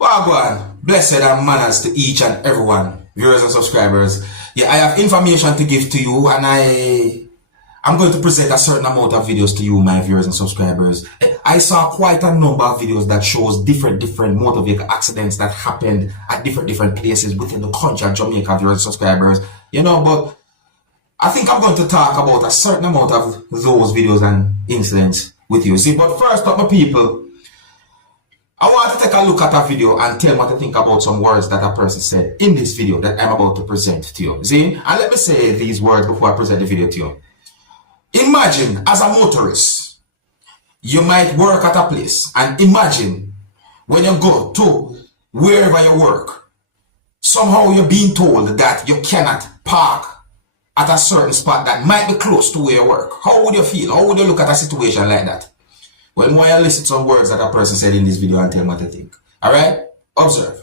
Wagwan, blessed and manners to each and everyone, viewers and subscribers. Yeah, I have information to give to you, and I'm going to present a certain amount of videos to you, my viewers and subscribers. I saw quite a number of videos that shows different motor vehicle accidents that happened at different places within the country of Jamaica, viewers and subscribers. You know, but I think I'm going to talk about a certain amount of those videos and incidents with you. See, but first up, my people, I want to take a look at a video and tell what I think about some words that a person said in this video that I'm about to present to you. See, and let me say these words before I present the video to you. Imagine, as a motorist, you might work at a place, and imagine when you go to wherever you work, somehow you're being told that you cannot park at a certain spot that might be close to where you work. How would you feel? How would you look at a situation like that? Well, more you listen to some words that a person said in this video and tell me what you think. Alright? Observe.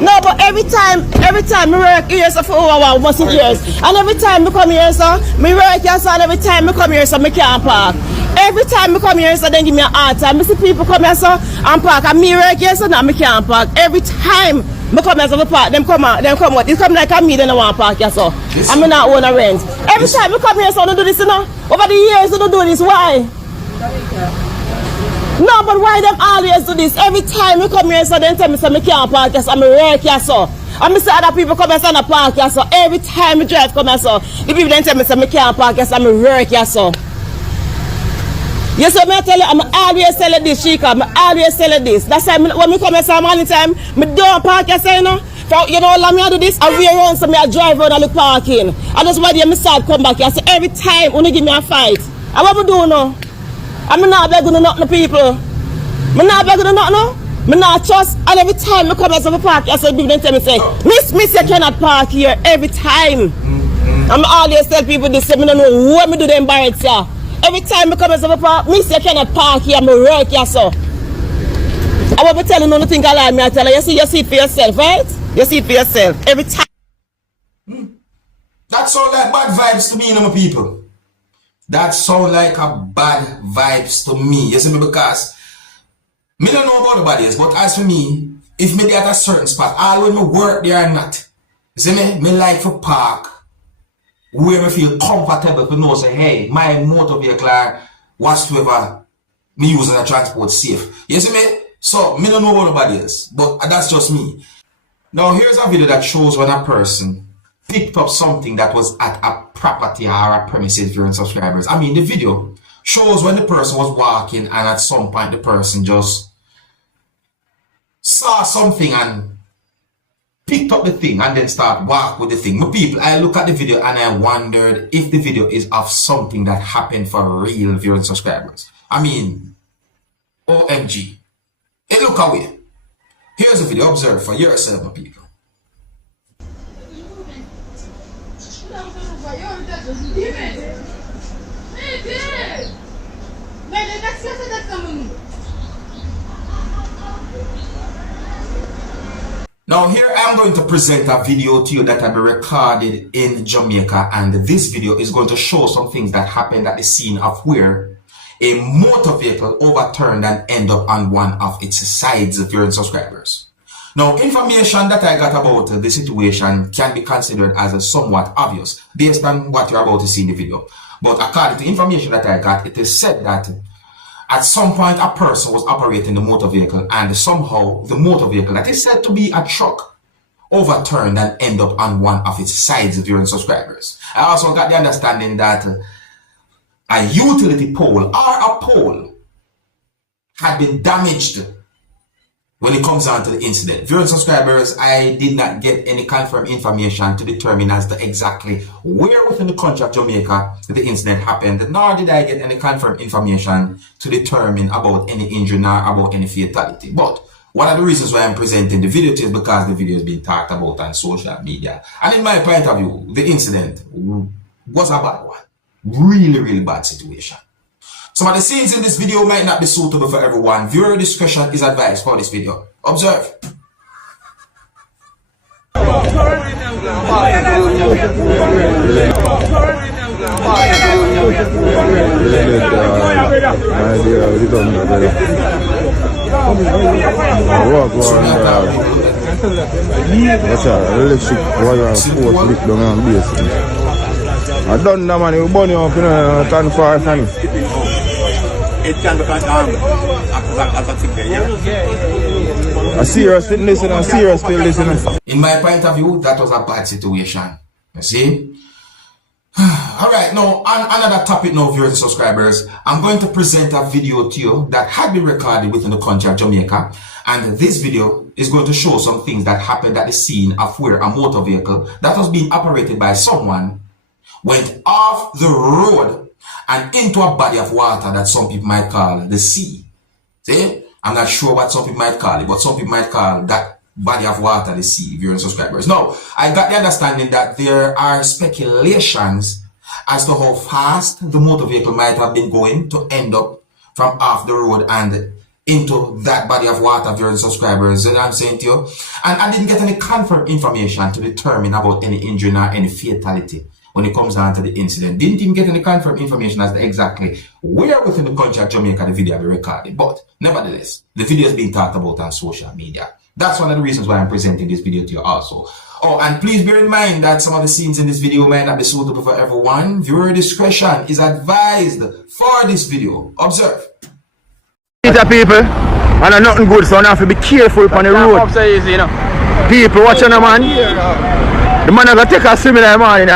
No, but every time me work here so for over almost years. And every time me come here so, me work here so, and every time me come here so, me can't park. Every time me come here so, then give me a hard time. Me see people come here so, and park. And me work here so, now me can't park. Every time me come here so, me park, them come out. It's come like a me, they don't want to park here so. And me not own a rent. Every time me come here so, I don't do this, you know. Over the years, I don't do this. Why? No, but why them always do this? Every time we come here, so then tell me so me can't park here, so I'm work here, so. And me see other people come here, so I park here, so. Every time we drive come here, so. The people then tell me so me can't park here, so I'm work here, so. Yes, so me tell you, I'm always selling this, Chica. I'm always selling this. That's why when me come here, so all the time, me don't park here, so you know. For, you know, let me do this, I wear around, so me I drive around and look parking. And that's why me start come back here, so every time, when you give me a fight. And what we do now? I'm not begging to nothing, people. I'm not begging to nothing, no. I'm not trust. And every time I come here to the park, I say, people then tell me, say, Miss, you cannot park here every time. I'm always tell people this, I don't know what me do them by it, sir. Every time I come here to the park, Miss, you cannot park here, I'm work here, sir. I won't be telling you nothing I lie, me I tell you, you see it for yourself, right? You see it for yourself. Every time. That sound like bad vibes to me, you know, my people. That sound like a bad vibes to me. You see me, because me don't know about nobody else, but as for me, if me at a certain spot, all when me work there or not, you see me like to park where me feel comfortable to know say, hey, my motor vehicle whatsoever me using a transport safe. You see me? So me don't know about nobody else, but that's just me. Now here's a video that shows when a person picked up something that was at a property or a premises, viewers and subscribers. I mean, the video shows when the person was walking and at some point the person just saw something and picked up the thing and then start walk with the thing. My people, I look at the video and I wondered if the video is of something that happened for real, viewers and subscribers. I mean, OMG. Hey, look away. Here's the video. Observe for yourself, my people. Now here I'm going to present a video to you that I recorded in Jamaica, and this video is going to show some things that happened at the scene of where a motor vehicle overturned and ended up on one of its sides, viewers and subscribers. Now, information that I got about the situation can be considered as somewhat obvious based on what you're about to see in the video. But according to information that I got, it is said that at some point a person was operating the motor vehicle and somehow the motor vehicle that is said to be a truck overturned and ended up on one of its sides, viewers and subscribers. I also got the understanding that a utility pole or a pole had been damaged when it comes down to the incident. Viewers and subscribers, I did not get any confirmed information to determine as to exactly where within the country of Jamaica the incident happened, nor did I get any confirmed information to determine about any injury nor about any fatality. But one of the reasons why I'm presenting the video is because the video is being talked about on social media. And in my point of view, the incident was a bad one. Really bad situation. Some of the scenes in this video might not be suitable for everyone. Viewer discretion is advised for this video. Observe. Walk on. Watch out, electric wire and force lick down on base. I done that man, you burn you up in a tan far sunny. It can become a serious fitness and a serious field listener. In my point of view, that was a bad situation. You see? Alright, now on another topic now, viewers and subscribers, I'm going to present a video to you that had been recorded within the country of Jamaica, and this video is going to show some things that happened at the scene of where a motor vehicle that was being operated by someone went off the road and into a body of water that some people might call the sea. See? I'm not sure what some people might call it, but some people might call that body of water the sea, viewers and subscribers. Now, I got the understanding that there are speculations as to how fast the motor vehicle might have been going to end up from off the road and into that body of water, viewers and subscribers. You know what I'm saying to you? And I didn't get any confirmed information to determine about any injury or any fatality when it comes down to the incident. Didn't even get any confirmed information as to exactly where within the country of Jamaica the video will be recorded. But nevertheless, the video is being talked about on social media. That's one of the reasons why I'm presenting this video to you also. Oh, and please bear in mind that some of the scenes in this video might not be suitable for everyone. Viewer discretion is advised for this video. Observe. People, and are nothing good, so I have to be careful on the road. People watching the man. The man are going to take a swim in the morning.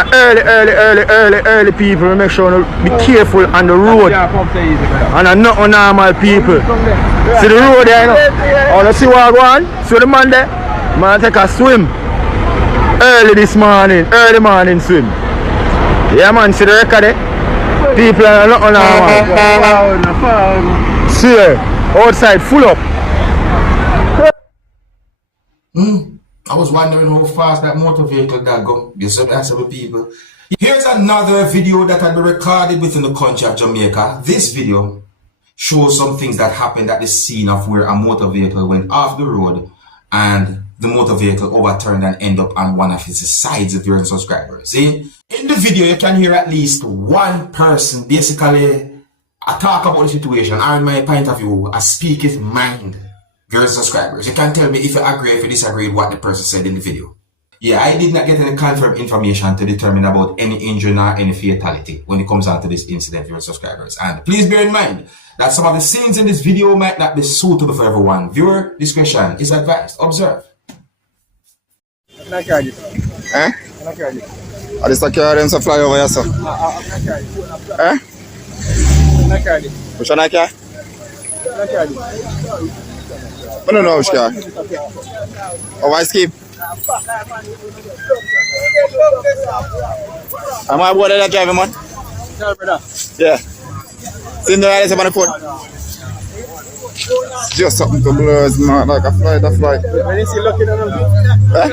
Early people. Make sure you be careful on the road. And are not normal people. See the road there, you know. Oh, let's see what go on. See the man there. Man take a swim. Early this morning. Early morning swim. Yeah man, see the record there. People are not normal. See outside full up. I was wondering how fast that motor vehicle that go. You said that's several people. Here's another video that had been recorded within the country of Jamaica. This video shows some things that happened at the scene of where a motor vehicle went off the road and the motor vehicle overturned and ended up on one of its sides of your subscribers. See? In the video, you can hear at least one person basically talk about the situation, or in my point of view, speak his mind. Viewers subscribers, you can tell me if you agree, if you disagree with what the person said in the video. Yeah, I did not get any confirmed information to determine about any injury or any fatality when it comes down to this incident, viewers subscribers. And please bear in mind that some of the scenes in this video might not be suitable for everyone. Viewer discretion is advised. Observe. Eh? I just like them to fly over here, sir. Eh? Which one I care? I don't know which car. Oh, I skip. Am I bored of that driving, man? No, brother. Yeah. See the ride on the phone? Just something to blurs, man. Like a flight, When you see looking at them, Eh?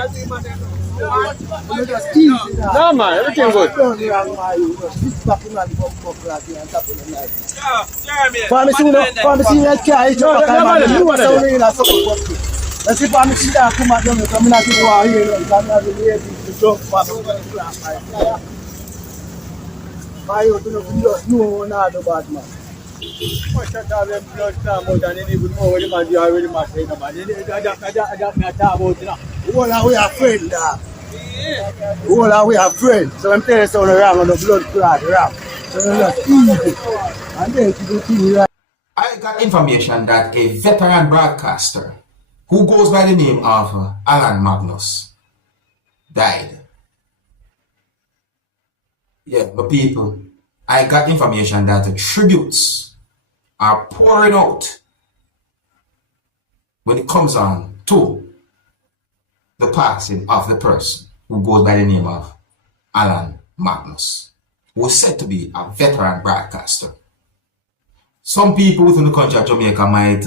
no, man, everything good. Well, we are friends, Well, we are friends. So I'm telling you something wrong on the blood clot wrong. So that's easy. And then to do things right. I got information that a veteran broadcaster who goes by the name of Alan Magnus died. Yeah, but people, I got information that the tributes are pouring out when it comes on to the passing of the person who goes by the name of Alan Magnus, who is said to be a veteran broadcaster. Some people within the country of Jamaica might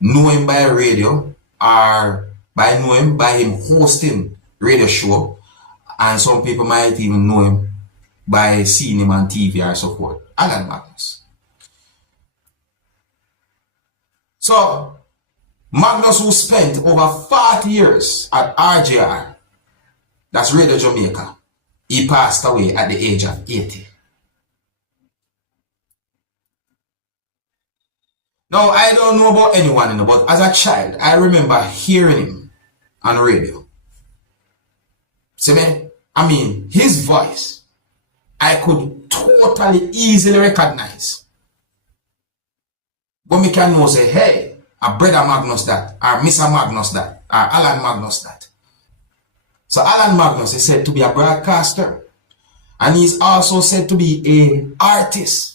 know him by radio or know him by him hosting radio show, and some people might even know him by seeing him on TV or so forth. Alan Magnus. So, Magnus, who spent over 40 years at RJR, that's Radio Jamaica, he passed away at the age of 80. Now, I don't know about anyone, you know, but as a child, I remember hearing him on radio. See me? I mean, his voice, I could totally easily recognize. But me can know say, hey, a brother Magnus that, or Mr. Magnus that, or Alan Magnus that. So Alan Magnus is said to be a broadcaster. And he's also said to be an artist.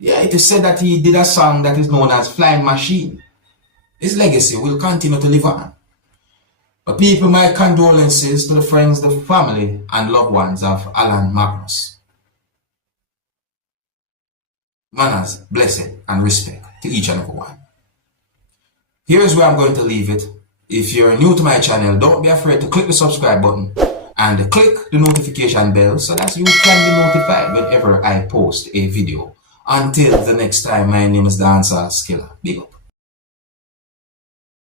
Yeah, it is said that he did a song that is known as Flying Machine. His legacy will continue to live on. But people, my condolences to the friends, the family, and loved ones of Alan Magnus. Manners, blessing, and respect to each and every one. Here is where I'm going to leave it. If you're new to my channel, don't be afraid to click the subscribe button and click the notification bell so that you can be notified whenever I post a video. Until the next time, my name is Dancehall Skilla. Big up.